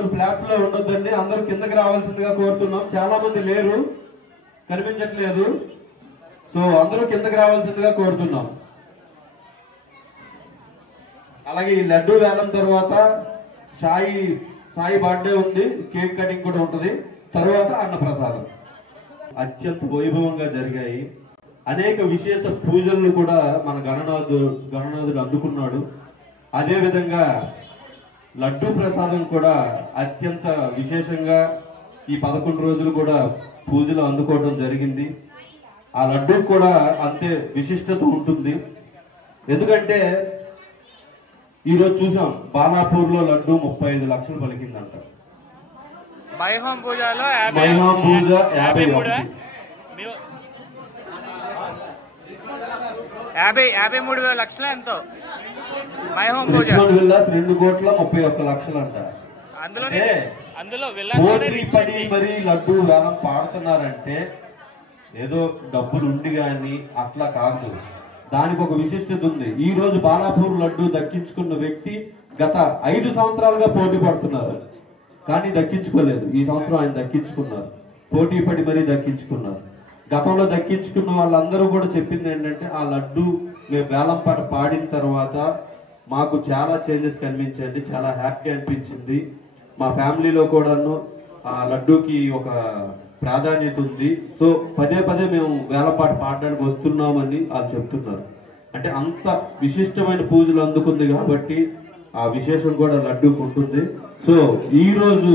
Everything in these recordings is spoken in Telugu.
అందరూ ఫ్లాట్స్ లో ఉండొద్దండి, అందరూ కిందకి రావాల్సిందిగా కోరుతున్నాం. చాలా మంది లేరు, కనిపించట్లేదు. సో అందరూ కిందకి రావాల్సిందిగా కోరుతున్నాం. అలాగే ఈ లడ్డూ వేలం తర్వాత సాయి బర్త్డే ఉంది, కేక్ కటింగ్ కూడా ఉంటుంది, తర్వాత అన్నప్రసాదం. అత్యంత వైభవంగా జరిగాయి. అనేక విశేష పూజలను కూడా మన గణనాథుడు అందుకున్నాడు. అదే విధంగా లడ్డూ ప్రసాదం కూడా అత్యంత విశేషంగా ఈ 11 రోజులు కూడా పూజలు అందుకోవడం జరిగింది. ఆ లడ్డూ కూడా అంతే విశిష్టత ఉంటుంది. ఎందుకంటే ఈరోజు చూసాం, బాలాపూర్ లో లడ్డూ 35 లక్షలు పలికిందంట. మైహోం పూజలో 53,000 లక్షలు ఎంతో. మైహోం పూజ 2,31 లక్షలు అంట. అందులో మరి లడ్డూ వేలం పాడుతున్నారంటే ఏదో డబ్బులు ఉండి గాని అట్లా కాదు, దానికి ఒక విశిష్టత ఉంది. ఈ రోజు బాలాపూర్ లడ్డూ దక్కించుకున్న వ్యక్తి గత 5 సంవత్సరాలుగా పోటీ పడుతున్నారు, కానీ దక్కించుకోలేదు. ఈ సంవత్సరం ఆయన దక్కించుకున్నారు, పోటీ పడి మరీ దక్కించుకున్నారు. గతంలో దక్కించుకున్న వాళ్ళందరూ కూడా చెప్పింది ఏంటంటే, ఆ లడ్డు మేము వేలం పాట పాడిన తర్వాత మాకు చాలా చేంజెస్ కనిపించండి, చాలా హ్యాపీ అనిపించింది. మా ఫ్యామిలీలో కూడాను ఆ లడ్డూకి ఒక ప్రాధాన్యత ఉంది. సో పదే మేము వేలంపాట పాడడానికి వస్తున్నామని వాళ్ళు చెప్తున్నారు. అంటే అంత విశిష్టమైన పూజలు అందుకుంది కాబట్టి ఆ విశేషం కూడా లడ్డూకి ఉంటుంది. సో ఈ రోజు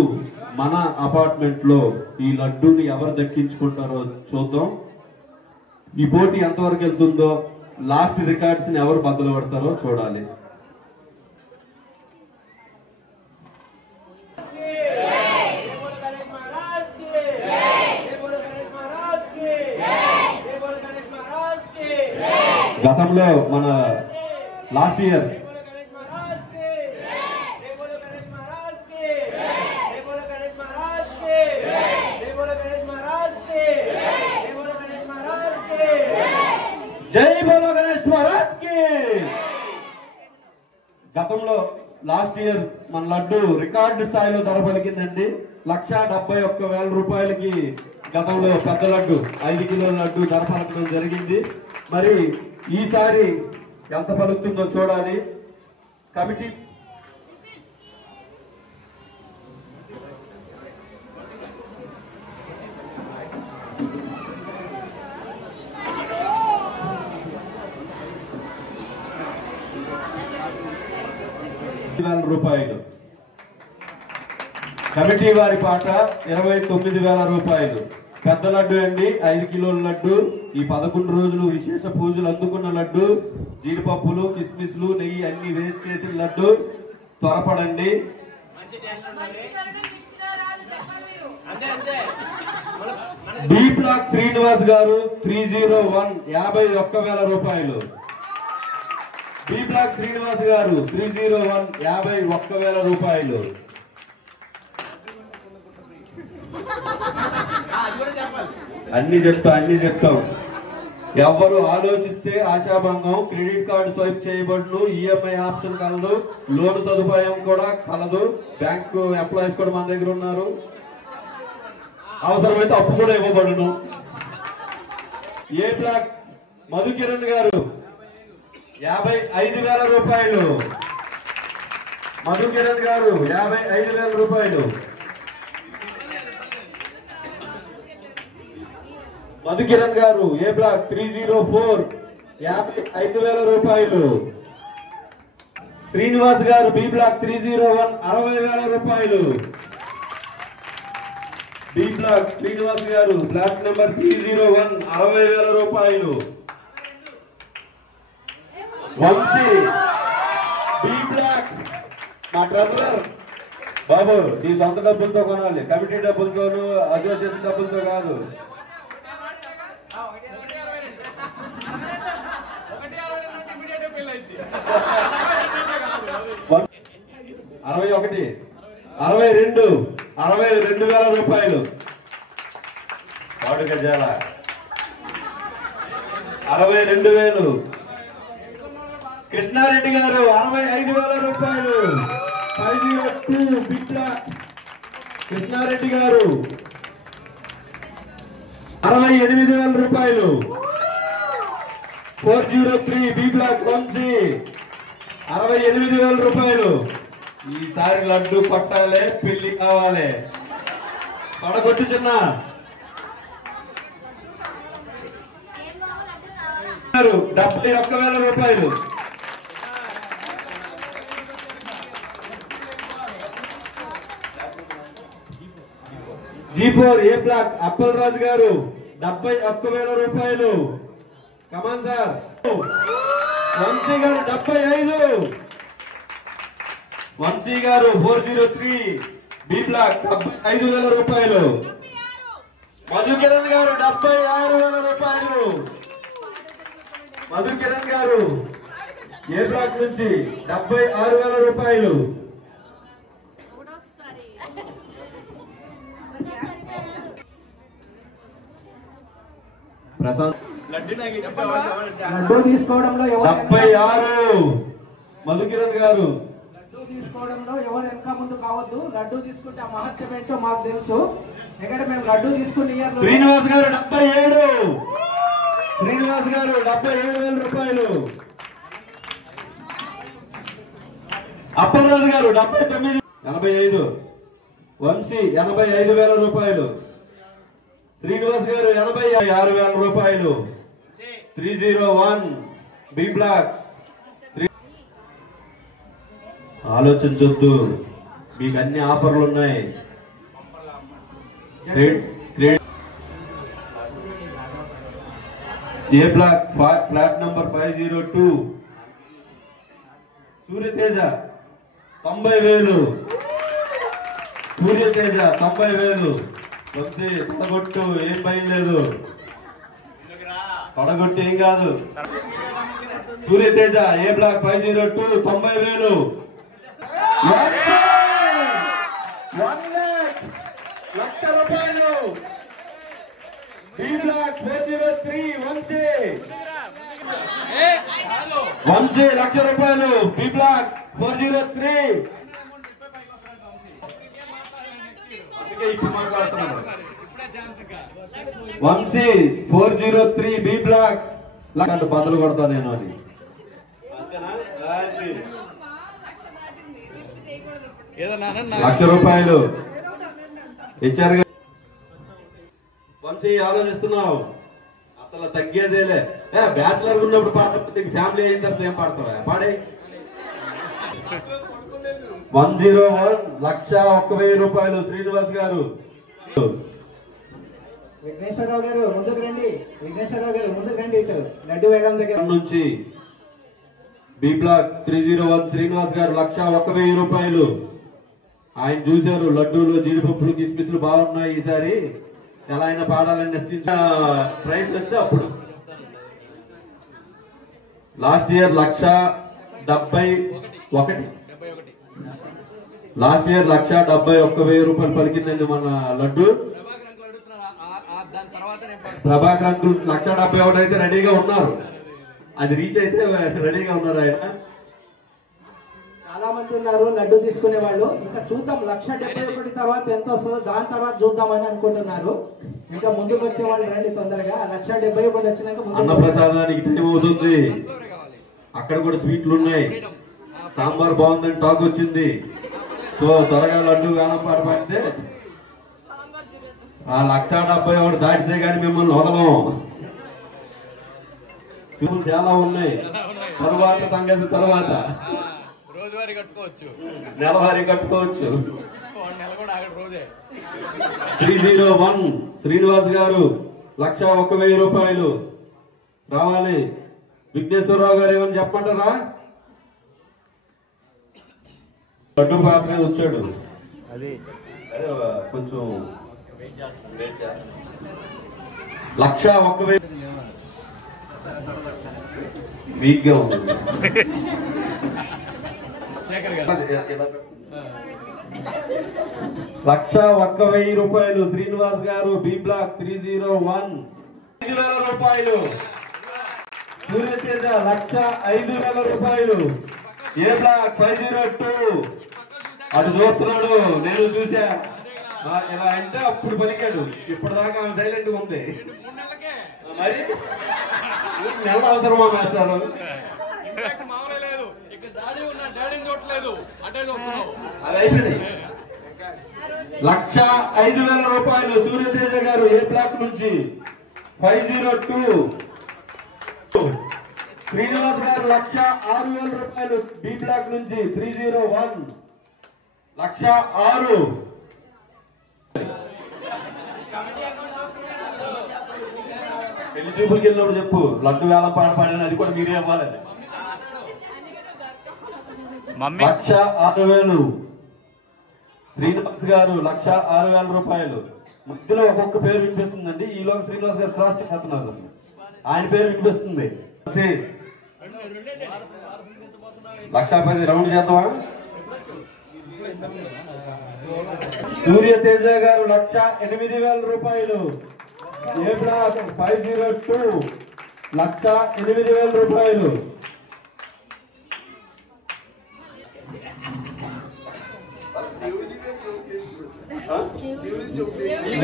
మన అపార్ట్మెంట్ లో ఈ లడ్డూని ఎవరు దక్కించుకుంటారో చూద్దాం. ఈ పోటీ ఎంతవరకు వెళ్తుందో, లాస్ట్ రికార్డ్స్ ని ఎవరు బద్దలు పడతారో చూడాలి. గతంలో మన లాస్ట్ ఇయర్ జై బోలో గణేష్ మహారాజ్ కి. గతంలో లాస్ట్ ఇయర్ మన లడ్డు రికార్డు స్థాయిలో ధర పలికిందండి. 1,71,000 రూపాయలకి గతంలో పెద్ద లడ్డు 5 కిలోల లడ్డు ధర పలకడం జరిగింది. మరి ఈసారి ఎంత పలుకుతుందో చూడాలి. కమిటీ రూపాయలు, కమిటీ వారి పాట 29,000 రూపాయలు. పెద్ద లడ్డు అండి, 5 కిలోల లడ్డు. ఈ 11 రోజులు విశేష పూజలు అందుకున్న లడ్డు, జీడిపప్పులు, కిస్మిస్లు, నెయ్యి అన్ని వేసి చేసిన లడ్డు. త్వరపడండి. బి బ్లాక్ శ్రీనివాస్ గారు 301 51,000 రూపాయలు. బి బ్లాక్ శ్రీనివాస్ గారు 301 51,000 రూపాయలు. అన్ని చెప్తాం. ఎవరు ఆలోచిస్తే ఆశాభంగం. క్రెడిట్ కార్డు స్వైప్ చేయబడును, ఈఎంఐ ఆప్షన్ కలదు, లోన్ సదుపాయం కూడా కలదు. బ్యాంకు ఎంప్లాయీస్ కూడా మన దగ్గర ఉన్నారు. అవసరమైతే అప్పు కూడా ఇవ్వబడును. ఏ బ్లాక్ మధుకిరణ్ గారు 55,000 రూపాయలు. మధుకిరణ్ గారు 55,000 రూపాయలు. మధుకిరణ్ గారు ఏ బ్లాక్ 304 55,000 రూపాయలు. శ్రీనివాస్ గారు బి బ్లాక్ 301 60,000 రూపాయలు. బి బ్లాక్ శ్రీనివాస్ గారు ఫ్లాట్ నెంబర్ 301 60,000 రూపాయలు. వంశీ బి బ్లాక్ మా ట్రెజరర్ బాబు, నీ సొంత డబ్బులతో కొనాలి, కమిటీ డబ్బులతోనూ అసోసియేషన్ డబ్బులతో కాదు. 61 62 62,000 రూపాయలు. వాడు గజాల 62,000. కృష్ణారెడ్డి గారు 65,000 రూపాయలు. 502 బిట్లా కృష్ణారెడ్డి గారు 68,000 రూపాయలు. 403 బి బ్లాక్ వంశీ 68,000 రూపాయలు. ఈసారి లడ్డు కొట్టాలి, పెళ్లి కావాలి. పడగొట్టు చిన్న 71,000 రూపాయలు. G4 ఏ బ్లాక్ అప్పల్ రాజు గారు 71,000 రూపాయలు. Come on sir. వంశీ గారు 75. వంశీ గారు 403 బి బ్లాక్ 75,000 రూపాయలు. మధుకిరణ్ గారు 76,000 రూపాయలు. మధుకిరణ్ గారు ఏ బ్లాక్ నుంచి 76,000 రూపాయలు. ప్రశాంత్ లడ్డూ తీసుకోవడంలో 76. మధుకిరణ్ గారు లడ్డూ తీసుకోవడంలో ఎవరు వెనక ముందు కావద్దు. లడ్డూ తీసుకుంటే ఆ మహత్యం ఏంటో మాకు తెలుసు. ఎందుకంటే మేము లడ్డూ తీసుకుని శ్రీనివాస్ గారు 77. శ్రీనివాస్ గారు 77,000 రూపాయలు. అప్పలరాజు గారు 79. 85. వంశీ 85,000 రూపాయలు. శ్రీనివాస్ గారు 86,000 రూపాయలు. 301 బి బ్లాక్. ఆలోచించొద్దు, మీకు అన్ని ఆఫర్లు ఉన్నాయి. A block flat number 502 Suryateja 90,000. Suryateja 90,000. వచ్చి తొడగొట్టు, ఏం భయం లేదు. తొడగొట్టు ఏం కాదు. సూర్యతేజ ఏ బ్లాక్ 502 90,000. 1,00,000 రూపాయలు. బి బ్లాక్ 403 వంశీ 1,00,000 రూపాయలు. B block 403. అందుకే ఇప్పుడు మాట్లాడుతున్నాను. వంశీ 403 బి బ్లాక్ అంటే బదులు కొడతా నేను. అది 1,00,000 రూపాయలు ఇచ్చారు. వంశీ ఆలోచిస్తున్నావు, అసలు తగ్గేదేలే. బ్యాచులర్ ఉన్నప్పుడు పాడతావు, ఫ్యామిలీ అయిన తర్వాత ఏం పాడతావా? పాడే. 101 1,01,000 రూపాయలు. శ్రీనివాస్ గారు. విఘ్నేశ్వరరావు గారు ముందుకు రండి. విఘ్నేశ్వరరావు గారు ముందుకు రండి. ఇటు లడ్డు వేగం దగ్గర నుంచి బి బ్లాక్ 301 శ్రీనివాస్ గారు 1,01,000 రూపాయలు. ఆయన చూశారు లడ్డూలు, జీడిపప్పులు, కిస్మిస్లు బాగున్నాయి, ఈసారి ఎలా అయినా పాడాలని నిశ్చయించిన ప్రైస్ వస్తే అప్పుడు. Last year 1,71. లాస్ట్ ఇయర్ 1,71,000 రూపాయలు పలికిందండి మన లడ్డు. ప్రభాకర్ అంకుల్ 1,71 అయితే రెడీగా ఉన్నారు. అది రీచ్ అయితే రెడీగా ఉన్నారు ఆయన. చాలా మంది ఉన్నారు లడ్డు తీసుకునే వాళ్ళు. ఇంకా చూద్దాం 1,71 తర్వాత ఎంత వస్తుందో దాని తర్వాత చూద్దామని అనుకుంటున్నారు. ఇంకా ముందుకు వచ్చే వాళ్ళు రండి తొందరగా. 1,71 వచ్చినాక అన్నప్రసాదానికి టైం అవుతుంది. అక్కడ కూడా స్వీట్లు ఉన్నాయి. సాంబార్ బాగుందని టాక్ వచ్చింది. సో త్వరగా లడ్డు గానం పాట పాడితే ఆ 1,71 దాటితే గాని మిమ్మల్ని వదలం. స్కూల్ చాలా ఉన్నాయి. తరువాత సంగతి తర్వాత రోజువారీ కట్టుకోవచ్చు, నెలవారీ కట్టుకోవచ్చు. 301 శ్రీనివాస్ గారు 1,01,000 రూపాయలు రావాలి. విఘ్నేశ్వరరావు గారు ఏమని చెప్పమంటారా? లడ్డు పాట మీద వచ్చాడు. కొంచెం 1,01,000 వీక్ గా ఉంది. 1,01,000 రూపాయలు. శ్రీనివాస్ గారు బి బ్లాక్ 301 5,000 రూపాయలు. సూర్యతేజ 1,05,000 రూపాయలు. ఏ బ్లాక్ 502 అటు చూస్తున్నాడు, నేను చూసా. ఇలా అంటే అప్పుడు పలికాడు, ఇప్పటిదాకా ఆమె సైలెంట్ గా ఉంది. 3 నెలలకే మరి నెల అవసరమా మాస్టారు? ఇంపాక్ట్ మామూలే లేదు. ఇక్కడ డాడీ ఉన్నా, డాడీని చూడట్లేదు, అటే చూస్తున్నావు. అది అయిపోయింది. 1,05,000 రూపాయలు సూర్యతేజ గారు ఏ బ్లాక్ నుంచి 502. శ్రీనివాస్ గారు 1,06,000 రూపాయలు బి బ్లాక్ నుంచి 301. 1,06,000. పెళ్లి చూపులకి వెళ్ళినప్పుడు చెప్పు, లడ్డు వేలం పాట పాడిన అది కూడా మీరే ఇవ్వాలని. మమ్మీ 1,06,000. శ్రీనివాస్ గారు 1,06,000 రూపాయలు. మధ్యలో ఒక్కొక్క పేరు వినిపిస్తుందండి. ఈలోగా శ్రీనివాస్ గారు క్రాస్ చేస్తున్నారు, ఆయన పేరు వినిపిస్తుంది. 1,10,000 రౌండ్ చేద్దామా? సూర్యతేజ గారు 1,08,000 రూపాయలు ఏ బ్లాక్ 502. 1,08,000 రూపాయలు.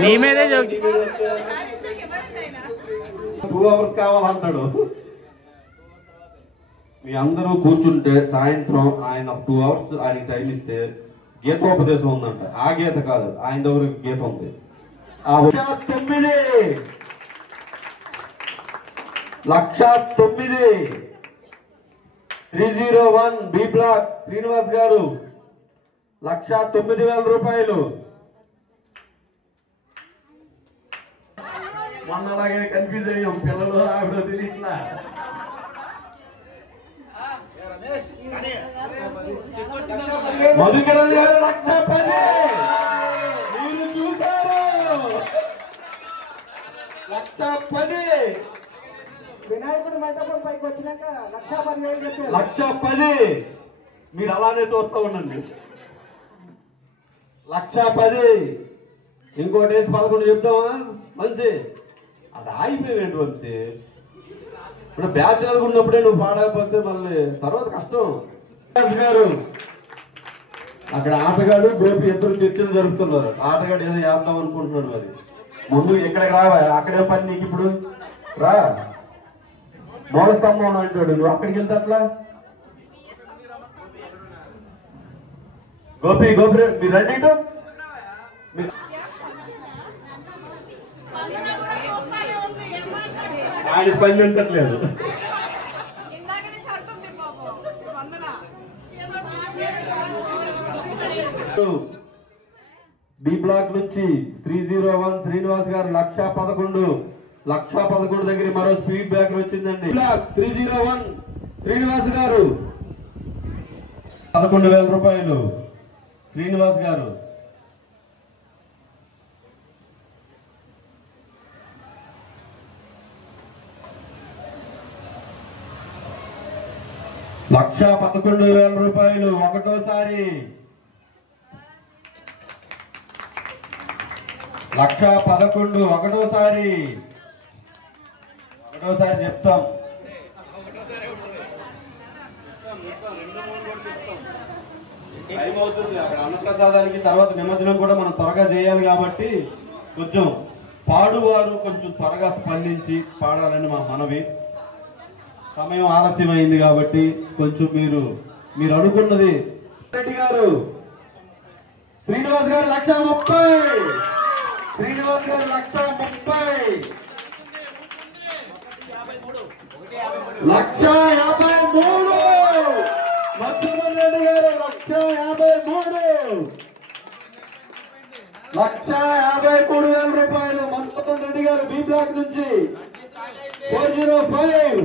నీ మీదే జోకి. 2 hours కావాలంటాడు. మీ అందరూ కూర్చుంటే సాయంత్రం ఆయన 2 hours ఆయనకి టైం ఇస్తే గీతోపదేశం ఉందంట. ఆ గీత కాదు, ఆయన దగ్గర గీత ఉంది. 1,09. 1,09. 301 బి బ్లాక్ శ్రీనివాస్ గారు 1,09,000 రూపాయలు. మొన్న అలాగే కన్ఫ్యూజ్ అయ్యాం, పిల్లలు ఆవిడ తెలియట్లా. మధుకిరణ్ గారు 1,10,000. మీరు చూశారు, 1,10,000. వినాయకుడు మంటపం పైకి వచ్చినాక 1,10,000 చెప్పారు. 1,10,000. మీరు అలానే చూస్తూ ఉండండి. 1,10,000. ఇంకోటి వేసి 11 చెప్తామా? మంచి అది ఆగిపోయేంటి వంశీ. ఇప్పుడు బ్యాచులర్ ఉన్నప్పుడే నువ్వు పాడకపోతే మళ్ళీ తర్వాత కష్టం. గారు అక్కడ ఆటగాడు గోపి ఇద్దరు చర్చలు జరుపుతున్నారు. ఆటగాడు ఏదో చేద్దాం అనుకుంటున్నాడు. మరి ముందు ఇక్కడికి రావా, అక్కడే పని నీకు. ఇప్పుడు రా, మూల స్తంభం అంటాడు, నువ్వు అక్కడికి వెళ్తే అట్లా. గోపి గోపి మీరు రండి. ఆయన స్పందించట్లేదు. బి బ్లాక్ నుంచి 301 శ్రీనివాస్ గారు 1,11,000. 1,11,000 దగ్గర మరో స్పీడ్ బ్రేకర్ వచ్చిందండి. బ్లాక్ 301 శ్రీనివాస్ గారు 11,000 రూపాయలు. శ్రీనివాస్ గారు 1,11,000 రూపాయలు. ఒకటోసారి 1,11,000. ఒకటోసారి చెప్తాం. టైం అవుతుంది అక్కడ అన్నప్రసాదానికి. తర్వాత నిమజ్జనం కూడా మనం త్వరగా చేయాలి కాబట్టి కొంచెం పాడువారు కొంచెం త్వరగా స్పందించి పాడాలని మా మనవి. సమయం ఆలస్యమైంది కాబట్టి కొంచెం మీరు అనుకున్నది. రెడ్డి గారు శ్రీనివాస్ గారు 1,30,000. శ్రీనివాస్ గారు 1,30,000. 1,53,000. మధుసూదన్ రెడ్డి గారు 1,53,000. 1,53,000 రూపాయలు. మధుసూదన్ రెడ్డి గారు బి బ్లాక్ నుంచి 405.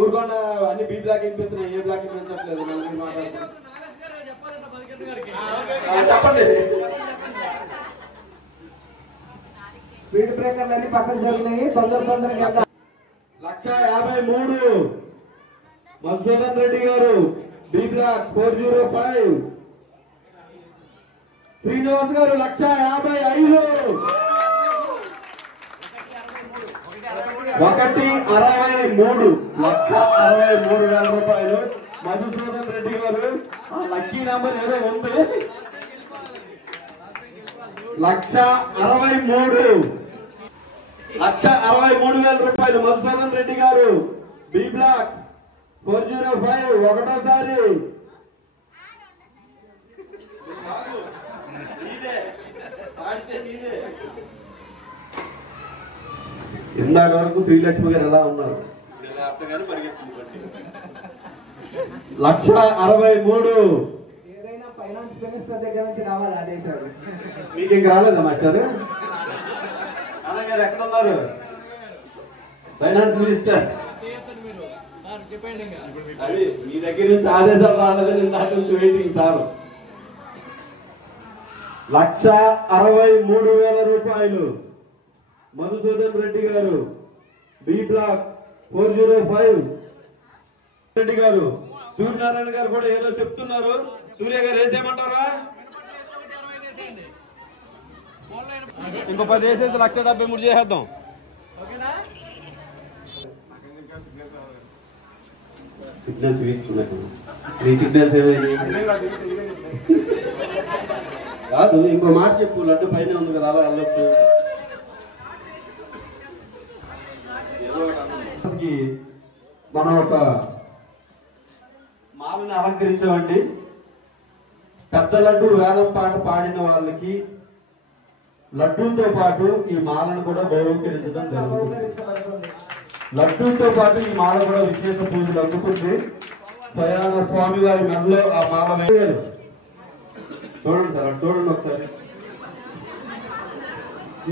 ఊరుకోండి, అన్ని బి బ్లాక్ వినిపిస్తున్నాయి, ఏ బ్లాక్ వినిపించట్లేదు. చెప్పండి. స్పీడ్ బ్రేకర్లు అన్ని పక్కన జరిగినాయి, తొందరగా 1,53,000. మధుసూదన్ రెడ్డి గారు బి బ్లాక్ 405. శ్రీనివాస్ గారు 1,55,000. 1,63,000. 1,63,000 రూపాయలు. మధుసూదన్ రెడ్డి గారు లక్కీ నెంబర్ ఏదో ఉంది. 1,63,000 1,63,000 రూపాయలు మధుసూదన్ రెడ్డి గారు బి బ్లాక్ 405 ఒకటోసారి. ఇందాటి వరకు శ్రీలక్ష్మి గారు ఎలా ఉన్నారు? 1,63,000. ఏదైనా ఫైనాన్స్ మినిస్టర్ దగ్గర నుంచి రావాలి ఆదేశాలు. మీకు ఇంక రాలేదా మాస్టర్? గారు ఎక్కడ ఉన్నారు? ఫైనాన్స్ మినిస్టర్ అది మీ దగ్గర నుంచి ఆదేశాలు రాలేదని ఇందాక నుంచి వెయిటింగ్ సార్. 1,63,000 రూపాయలు మధుసూదన్ రెడ్డి గారు బి బ్లాక్ 405 రెడ్డి గారు. సూర్యనారాయణ గారు కూడా ఏదో చెప్తున్నారు. సూర్య గారు వేసేయమంటారా? ఇంకో 10 వేసేసి 1,73,000 చేసేద్దాం. సిగ్నల్స్ వీక్ ఉన్నాయి. 3 సిగ్నల్స్ ఏమైంది కాదు. ఇంకో మాట చెప్పు. లడ్డు పైన ఉంది కదా, అలా వెళ్ళొచ్చు. మనం ఒక మాలను అలంకరించామండి. పెద్ద లడ్డు వేలం పాట పాడిన వాళ్ళకి లడ్డూతో పాటు ఈ మాలను కూడా బహుకరించడం జరుగుతుంది. లడ్డూతో పాటు ఈ మాల కూడా విశేష పూజలు అందుకుంది. స్వయాన స్వామి వారి మెడలో ఆ మాల వేయారు. చూడండి సార్, చూడండి ఒకసారి.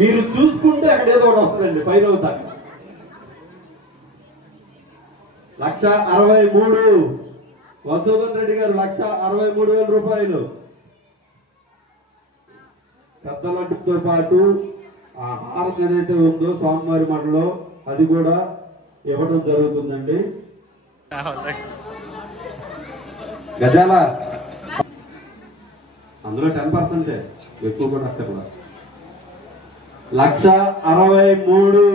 మీరు చూసుకుంటే అక్కడ ఏదో ఒకటి వస్తుందండి పైన అవుతాక. 1,63,000 మధుసూదన్ రెడ్డి గారు 1,63,000 రూపాయలు. పెద్ద లడ్డుతో పాటు ఆ హారం ఏదైతే ఉందో స్వామివారి మఠలో అది కూడా ఇవ్వడం జరుగుతుందండి. గజాల అందులో 10% ఎక్కువ కూడా అక్కర్లా. 1,63,000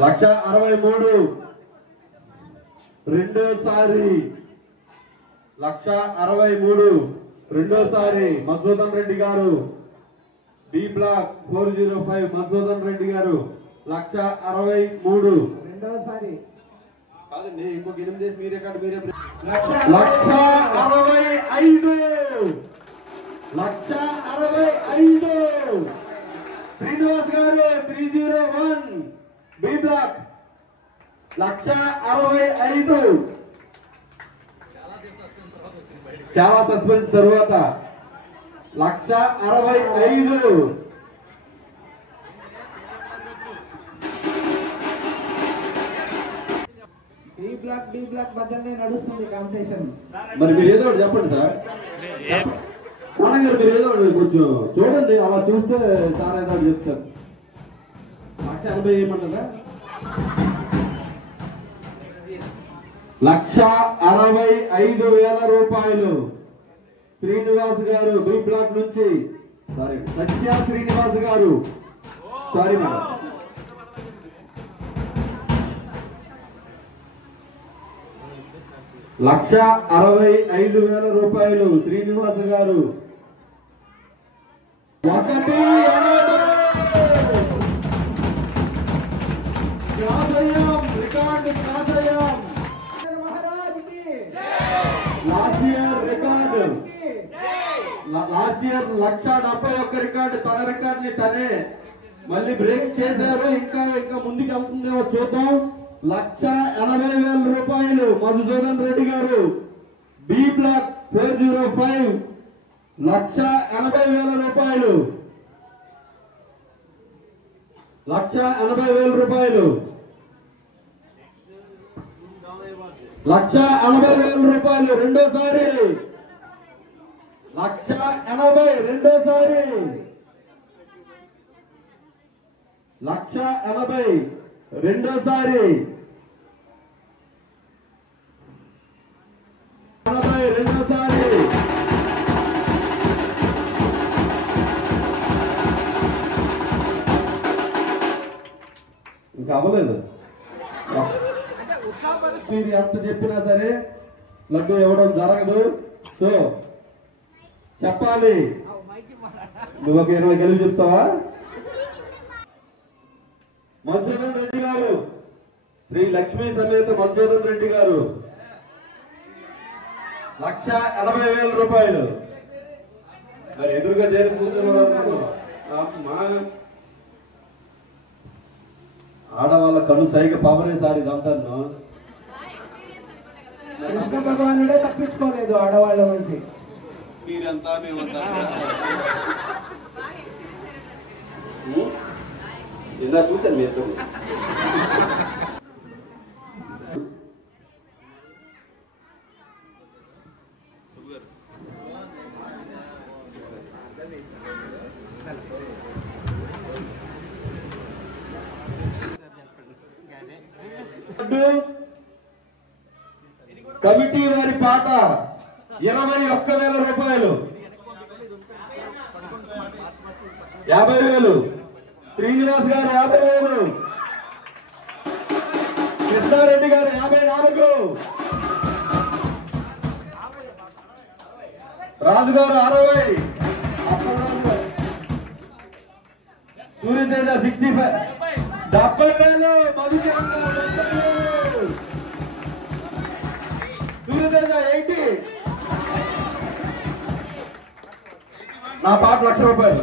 1,63,000 రెండోసారి. 1,63,000 రెండోసారి మధుసూదన్ రెడ్డి గారు బి బ్లాక్ 405 మధుసూదన్ రెడ్డి గారు 1,63,000 రెండోసారి కాదండి. ఇంకొక 8 వేసి మీరే కాదు, మీరే. 1,65,000 1,65,000 శ్రీనివాస్ గారు 301 బి బ్లాక్ 1,65,000. చాలా సస్పెన్స్ తరువాత 1,65,000 బి బ్లాక్ మధ్యనే నడుస్తుంది కాంపిటీషన్. మరి మీరు ఏదో ఒకటి చెప్పండి సార్. గారు మీరు ఏదో ఒకటి కొంచెం చూడండి. అలా చూస్తే సార్ ఏదో ఒకటి చెప్తారు. 1,80,000 ఏమంటారా? 1,65,000 రూపాయలు శ్రీనివాస్ గారు బి బ్లాక్ నుంచి. సారీ, సత్య శ్రీనివాస్ గారు. Sorry madam. 1,65,000 రూపాయలు శ్రీనివాస్ గారు. 1,80,000 రికార్డు కాసయం. Last year record. Last year 1,71,000 record. తన రికార్డుని తనే మళ్ళీ బ్రేక్ చేశారు. ఇంకా ముందుకు వెళ్తుందేమో చూద్దాం. 1,80,000 రూపాయలు మధుసూదన్ రెడ్డి గారు బి బ్లాక్ 405 1,80,000 రూపాయలు. 1,80,000 రూపాయలు. 1,80,000 రూపాయలు రెండోసారి. 1,80,000 రెండోసారి. 1,80,000 రెండోసారి. 1,80,000 రెండోసారి. ఇంకా అవ్వలేదు. మీరు ఎంత చెప్పినా సరే లడ్డు ఇవ్వడం జరగదు. సో చెప్పాలి. నువ్వు ఒక 20 గెలుపు చెప్తావా? మధుసూదన్ రెడ్డి గారు, శ్రీ లక్ష్మీ సమేత మధుసూదన్ రెడ్డి గారు 1,80,000 రూపాయలు. మరి ఎదురుగా చేరి కూర్చున్నారు. ఆడవాళ్ళ కను సైగ పవరే సార్ ఇదంతా. కృష్ణ భగవానుడే తప్పించుకోలేదు ఆడవాళ్ళ నుంచి. మీరంతా మేమంతా ఇలా చూశాను మీరు. కమిటీ వారి పాట 21,000 రూపాయలు. 50,000. శ్రీనివాస్ గారు 50,000. కృష్ణారెడ్డి గారు 54. రాజు గారు 60. సూర్యతేజ 65. 70,000. మధుకిరణ్ గారు 70,000. సూర్యతేజ 80. నా పాట 1,00,000 రూపాయలు.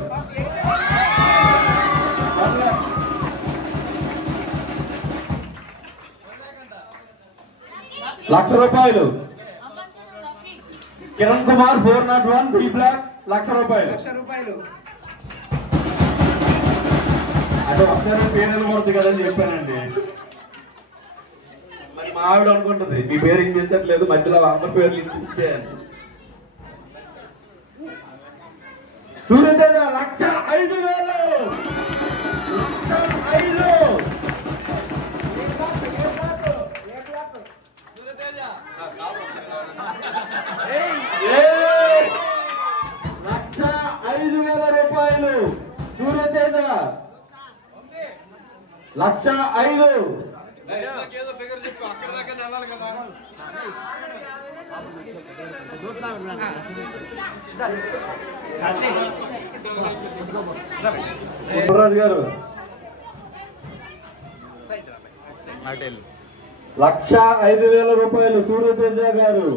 1,00,000 రూపాయలు. కిరణ్ కుమార్ 401 బి బ్లాక్ 1,00,000 రూపాయలు. 1,00,000 రూపాయలు. అదే ఒకసారి పేరు పడుతుంది కదని చెప్పానండి. మరి మా ఆవిడ అనుకుంటుంది మీ పేరు ఇంకించట్లేదు, మధ్యలో అమ్మ పేర్లు ఇంకించాను. సూర్యతేజ 1,05,000. 1,05,000. 1,05,000 రూపాయలు. సూర్యతేజ 1,05,000. ఏదో ఫిగర్ చెప్పు, అక్కడ దాకా వెళ్ళాలి కదా. రాజు గారు 1,05,000 రూపాయలు. సూర్యతేజ గారు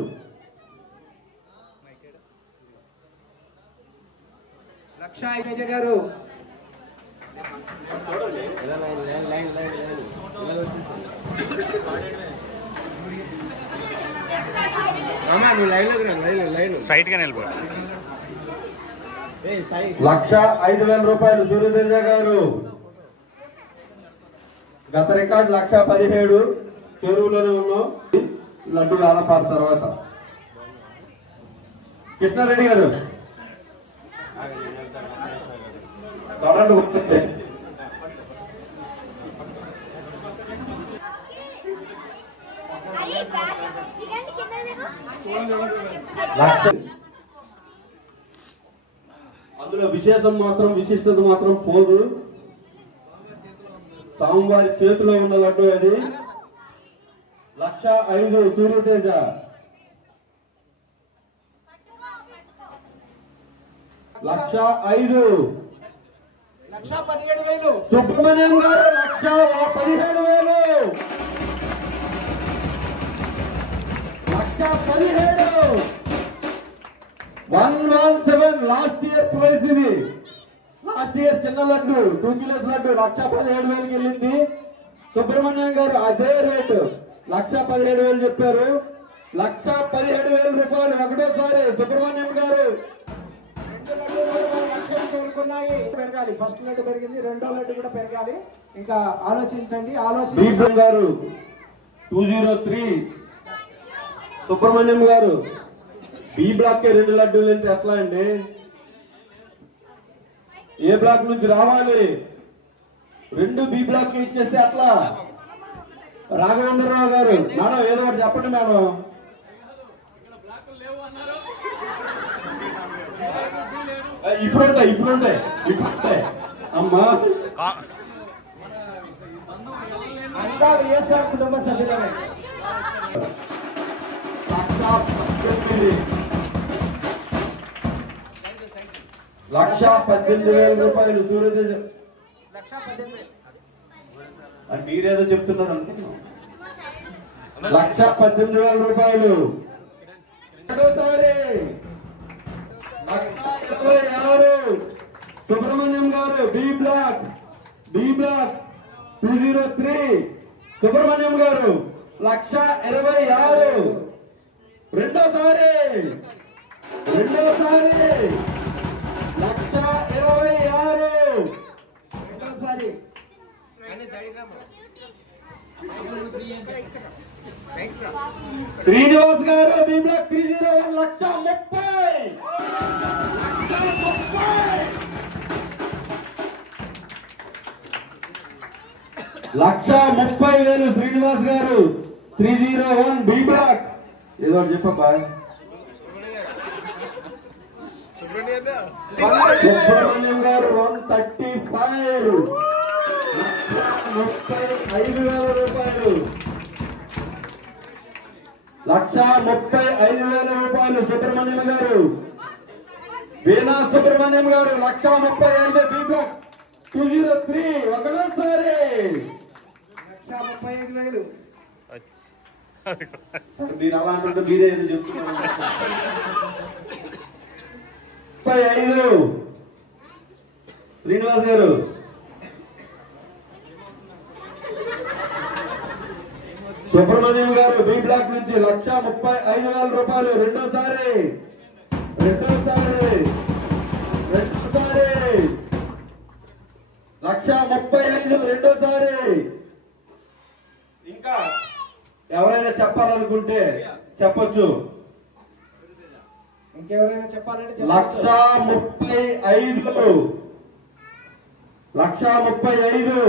1,05,000 గారు. స్ట్రైట్ గా నిలబడు. 1,05,000 రూపాయలు. సూర్యతేజ గారు. గత రికార్డు 1,17,000. చెరువులోనే ఉన్నాం. లడ్డు ఆలపారు తర్వాత. కృష్ణారెడ్డి గారు కరెంట్ గుర్తుంది. 1,00,000. అందులో విశేషం మాత్రం విశిష్టత మాత్రం పోదు. స్వామివారి చేతిలో ఉన్న లడ్డు అది. 1,05,000 సూర్యతేజ. 1,05,000. 1,17,000. సుబ్రహ్మణ్యం గారు 1,17,000. 1,17,000. 117 లాస్ట్ ఇయర్ ప్రైస్ ఇది. లాస్ట్ ఇయర్ చిన్న లడ్డు 2 కిలోస్ లడ్డు 1,17,000 వెళ్ళింది. సుబ్రహ్మణ్యం గారు అదే రేటు 1,17,000 చెప్పారు. 1,17,000 రూపాయలు ఒకటోసారి. సుబ్రహ్మణ్యం గారు 2 లడ్డూలు 1,00,000 చేరుకున్నాయి. పెరగాలి. ఫస్ట్ లడ్డు పెరిగింది, రెండో లడ్డు కూడా పెరగాలి. ఇంకా ఆలోచించండి. దీపం గారు 203. సుబ్రహ్మణ్యం గారు బి బ్లాక్ కే 2 లడ్డూలు అంటే ఎట్లా అండి? ఏ బ్లాక్ నుంచి రావాలి? 2 బి బ్లాక్ కి ఇచ్చేస్తే ఎట్లా? రాఘవేంద్రరావు గారు మేడం ఏదో ఒకటి చెప్పండి మేడం. ఇప్పుడుంటాయి అమ్మా. అంతా వైఎస్ఆర్ కుటుంబ సభ్యులమే. 1,18,000. 1,18,000 రూపాయలు సూర్యోదయ 1,18,000 అని మీరేదో చెప్తున్నారు అనుకున్నాం. 1,18,000 రూపాయలు. రెండోసారి 1,26,000 సుబ్రహ్మణ్యం గారు బి బ్లాక్ 203 సుబ్రహ్మణ్యం గారు 1,26,000. రెండోసారి 1,26,000 రెండోసారి శ్రీనివాస్ గారు బి బ్లాక్ 301 1,30,000. 1,30,000 శ్రీనివాస్ గారు 301 బి బ్లాక్. ఏదో ఒకటి చెప్పబ్బా. సుబ్రహ్మణ్యం గారు 135 1,35,000 రూపాయలు. 1,35,000 రూపాయలు సుబ్రహ్మణ్యం గారు. వీణా సుబ్రహ్మణ్యం గారు 1,35,000 బి బ్లాక్ 203 ఒకటోసారి 1,35,000. మీరు అలా అంటుంటే మీరే ఏదో చెప్తున్నారు. 35 శ్రీనివాస్ గారు. సుబ్రహ్మణ్యం గారు బి బ్లాక్ నుంచి 1,35,000 రూపాయలు. రెండోసారి 1,35,000 రెండోసారి. ఇంకా ఎవరైనా చెప్పాలనుకుంటే చెప్పొచ్చు. ఇంకెవరైనా చెప్పాలంటే 1,35,000 1,35,000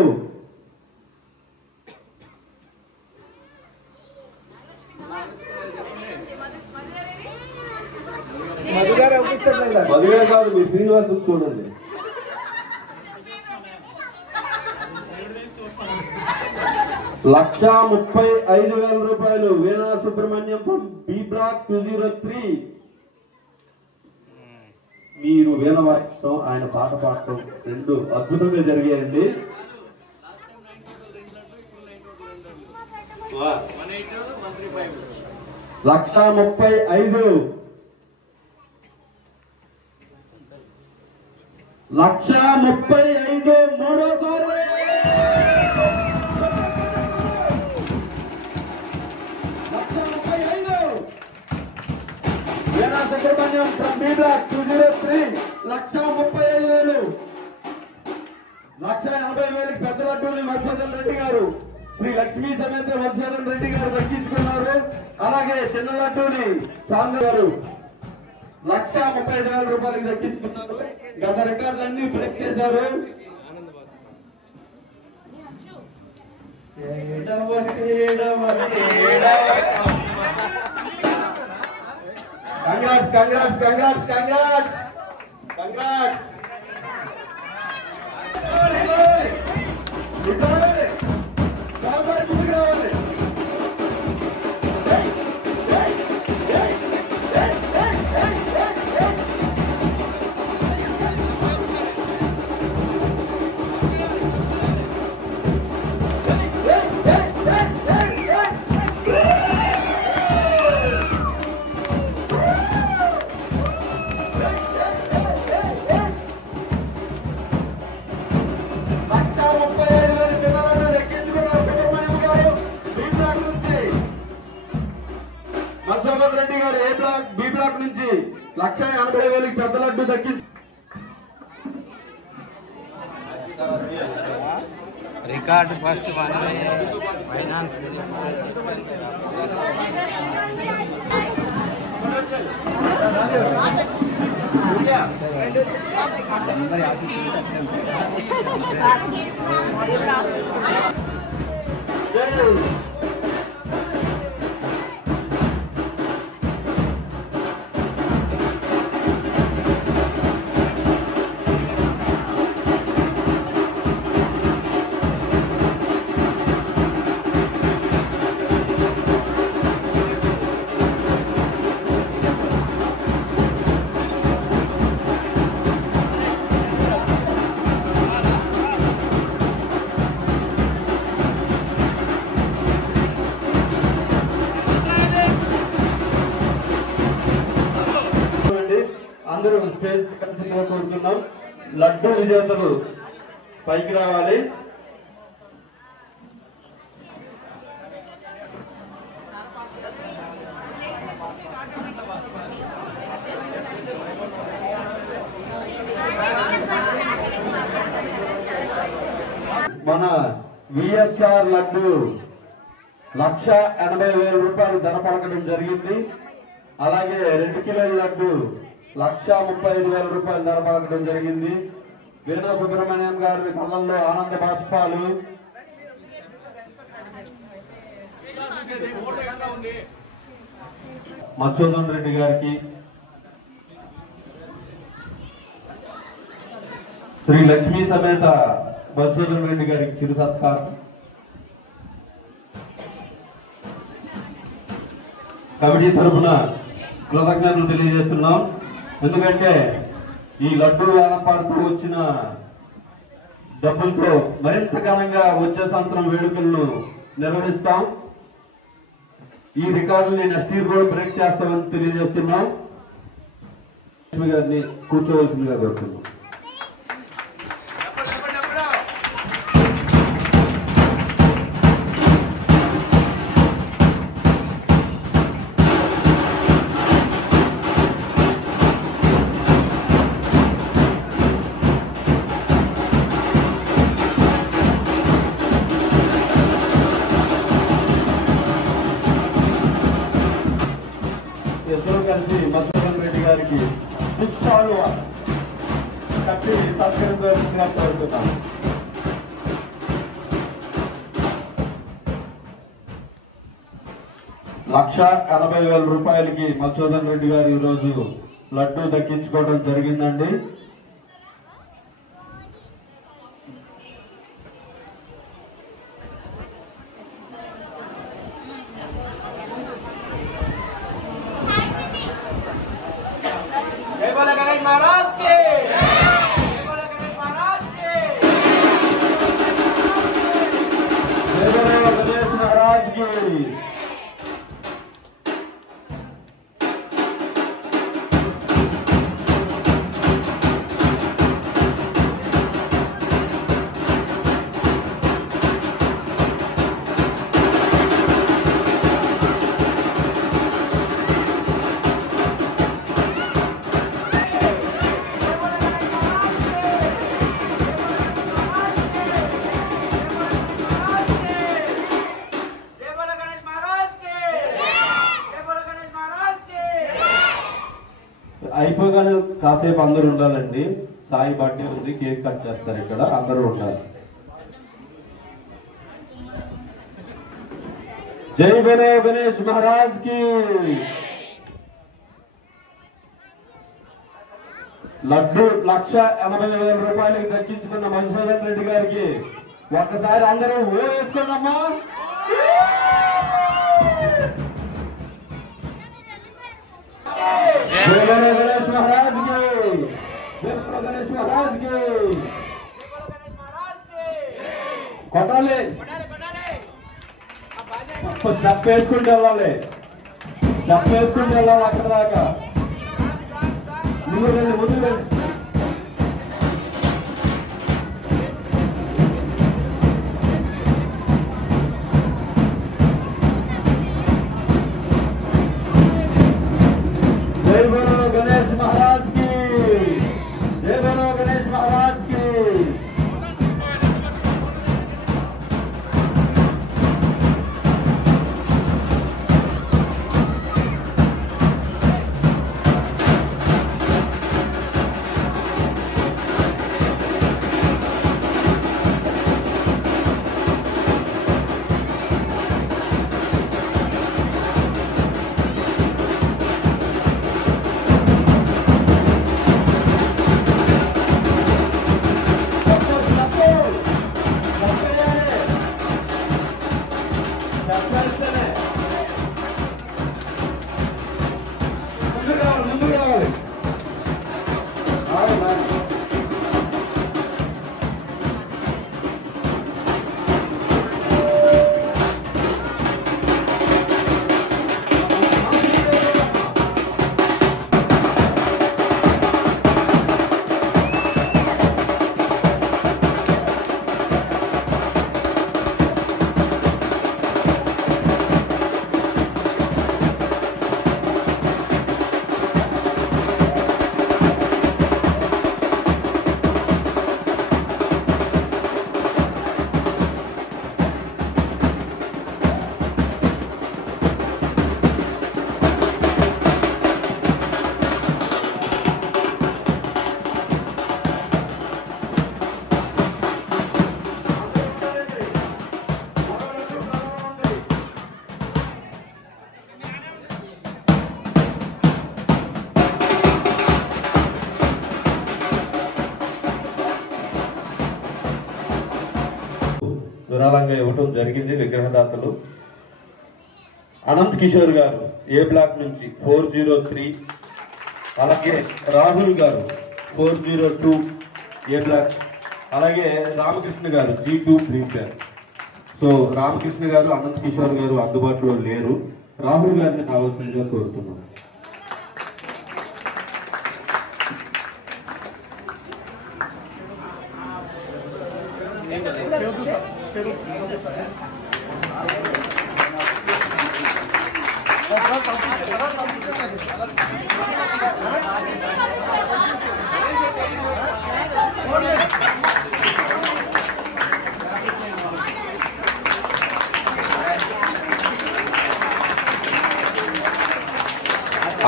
మధుగారు ఒప్పించట్లేదా? మధుగా కాదు, మీరు శ్రీనివాస్ చూడండి. 1,35,000 రూపాయలు వీణా సుబ్రహ్మణ్యం ఫ్రమ్ బి బ్లాక్ 203. మీరు వీణ వాయించడం, ఆయన పాట పాడటం రెండు అద్భుతంగా జరిగాయండి. 1,35,000 1,35,000 మూడోసారి. 1,35,000 వీణా సుబ్రహ్మణ్యం ఫ్రమ్ బి బ్లాక్ 203 1,35,000. 1,80,000 పెద్ద లడ్డూని మత్స్యధన్ రెడ్డి గారు శ్రీ లక్ష్మీ సమేత మత్స్యధన్ రెడ్డి గారు దక్కించుకున్నారు. అలాగే చిన్న లడ్డూని చాంద్ర గారు 1,35,000 రూపాయలకి దక్కించుకున్నారు. గత రికార్డులన్నీ బ్రేక్ చేశారు. Congrats congrats congrats congrats congrats. మత్స్యధన్ రెడ్డి గారు ఏ బ్లాక్ బి బ్లాక్ నుంచి 1,80,000 పెద్ద లడ్డు దక్కించి రికార్డు ఫస్ట్ ఫైనాన్స్ స్టేజ్ కలిసి కోరుతున్నాం. లడ్డు విజేతలు పైకి రావాలి. మన విఎస్ఆర్ లడ్డు 1,80,000 రూపాయలు ధర పలకడం జరిగింది. అలాగే 2 కిలోల లడ్డు 1,35,000 రూపాయలు ధర పలకడం జరిగింది. వేణు సుబ్రహ్మణ్యం గారి కళ్ళల్లో ఆనంద బాష్పాలు. మధుసూదన్ రెడ్డి గారికి, శ్రీ లక్ష్మీ సమేత మధుసూదన్ రెడ్డి గారికి చిరు సత్కారం. కమిటీ తరఫున కృతజ్ఞతలు తెలియజేస్తున్నాం. ఎందుకంటే ఈ లడ్డూ వేలంపాడుతూ వచ్చిన డబ్బులతో మరింత ఘనంగా వచ్చే సంవత్సరం వేడుకలను నిర్వహిస్తాం. ఈ రికార్డుని నెక్స్ట్ ఇయర్ కూడా బ్రేక్ చేస్తామని తెలియజేస్తున్నాం. లక్ష్మి గారిని కూర్చోవలసిందిగా కోరుతున్నాం. ఇద్దరు కలిసి మధుసూదన్ రెడ్డి గారికి దుస్సాలువ కట్టి సత్కరించవలసిందిగా కోరుతున్నాం. ₹1,80,000 మధుసూదన్ రెడ్డి గారు ఈరోజు లడ్డూ దక్కించుకోవడం జరిగిందండి. అయిపోగానే కాసేపు అందరూ ఉండాలండి. సాయి బర్త్డే ఉంది, కేక్ కట్ చేస్తారు. ఇక్కడ అందరూ ఉండాలి. జై బోలో గణేష్ మహారాజ్ కి. లడ్డు 1,80,000 రూపాయలకి దక్కించుకున్న మధుసూదన్ రెడ్డి గారికి ఒక్కసారి అందరూ ఓ వేసుకోండమ్మా. जय बोलो गणेश महाराज की, जय बोलो गणेश महाराज की. కొట్టాలి, స్టెప్ వేసుకుంటూ వెళ్ళాలి, స్టెప్ వేసుకుంటూ వెళ్ళాలి అక్కడ దాకా. ముందు రండి, ముందు రండి. जय बोलो गणेश महाराज की, जय बोलो गणेश महाराज की. బహుమానంగా ఇవ్వటం జరిగింది విగ్రహదాతలు. అనంత్ కిషోర్ గారు ఏ బ్లాక్ నుంచి 403, అలాగే రాహుల్ గారు 402 ఏ బ్లాక్, అలాగే రామకృష్ణ గారు G2 ప్రీమియర్. సో రామకృష్ణ గారు, అనంత్ కిషోర్ గారు అందుబాటులో లేరు. రాహుల్ గారిని కావాల్సిందిగా కోరుతున్నాను.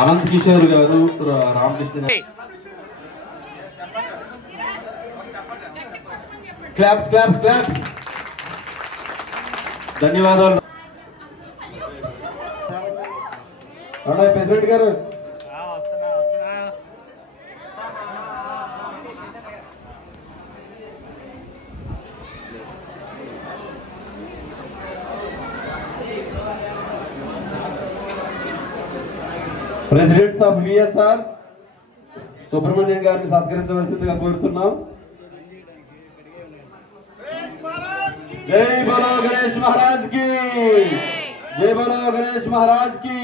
అనంత్ కిషోర్ గారు, రామకృష్ణ గారు. Claps claps claps. ధన్యవాదాలు. ప్రెసిడెంట్ గారు ప్రెసిడెంట్స్ ఆఫ్ విఎస్ఆర్ సుబ్రహ్మణ్యం గారిని సత్కరించవలసిందిగా కోరుతున్నాం. జై బలో గణేష్ మహారాజ్ కి, జై బలో గణేష్ మహారాజ్ కి.